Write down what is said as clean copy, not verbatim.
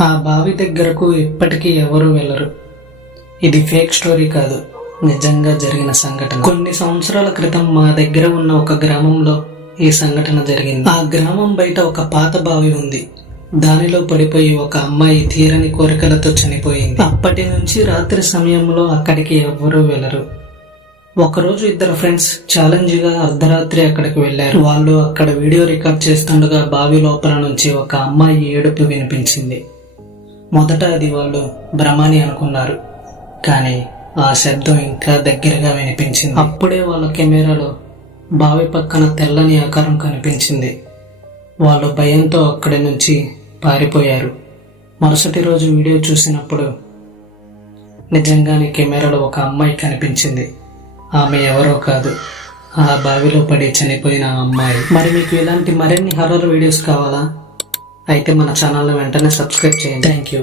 ఆ బావి దగ్గరకు ఇప్పటికీ ఎవరూ వెళ్ళరు. ఇది ఫేక్ స్టోరీ కాదు, నిజంగా జరిగిన సంఘటన. కొన్ని సంవత్సరాల క్రితం మా దగ్గర ఉన్న ఒక గ్రామంలో ఈ సంఘటన జరిగింది. ఆ గ్రామం బయట ఒక పాత బావి ఉంది. దానిలో పడిపోయి ఒక అమ్మాయి తీరని కోరికలతో చనిపోయింది. అప్పటి నుంచి రాత్రి సమయంలో అక్కడికి ఎవ్వరూ వెళ్ళరు. ఒకరోజు ఇద్దరు ఫ్రెండ్స్ ఛాలెంజ్ గా అర్ధరాత్రి అక్కడికి వెళ్లారు. వాళ్ళు అక్కడ వీడియో రికార్డ్ చేస్తుండగా బావి లోపల నుంచి ఒక అమ్మాయి ఏడుపు వినిపించింది. మొదట అది వాళ్ళు భ్రమని అనుకున్నారు, కానీ ఆ శబ్దం ఇంకా దగ్గరగా వినిపించింది. అప్పుడే వాళ్ళ కెమెరాలో బావి పక్కన తెల్లని ఆకారం కనిపించింది. వాళ్ళు భయంతో అక్కడి నుంచి పారిపోయారు. మరుసటి రోజు వీడియో చూసినప్పుడు నిజంగానే కెమెరాలో ఒక అమ్మాయి కనిపించింది. ఆమె ఎవరో కాదు, ఆ బావిలో పడి చనిపోయిన అమ్మాయి. మరి మీకు ఇలాంటి మరిన్ని హారర్ వీడియోస్ కావాలా? అయితే మన ఛానల్ని వెంటనే సబ్స్క్రైబ్ చేయండి. Thank you.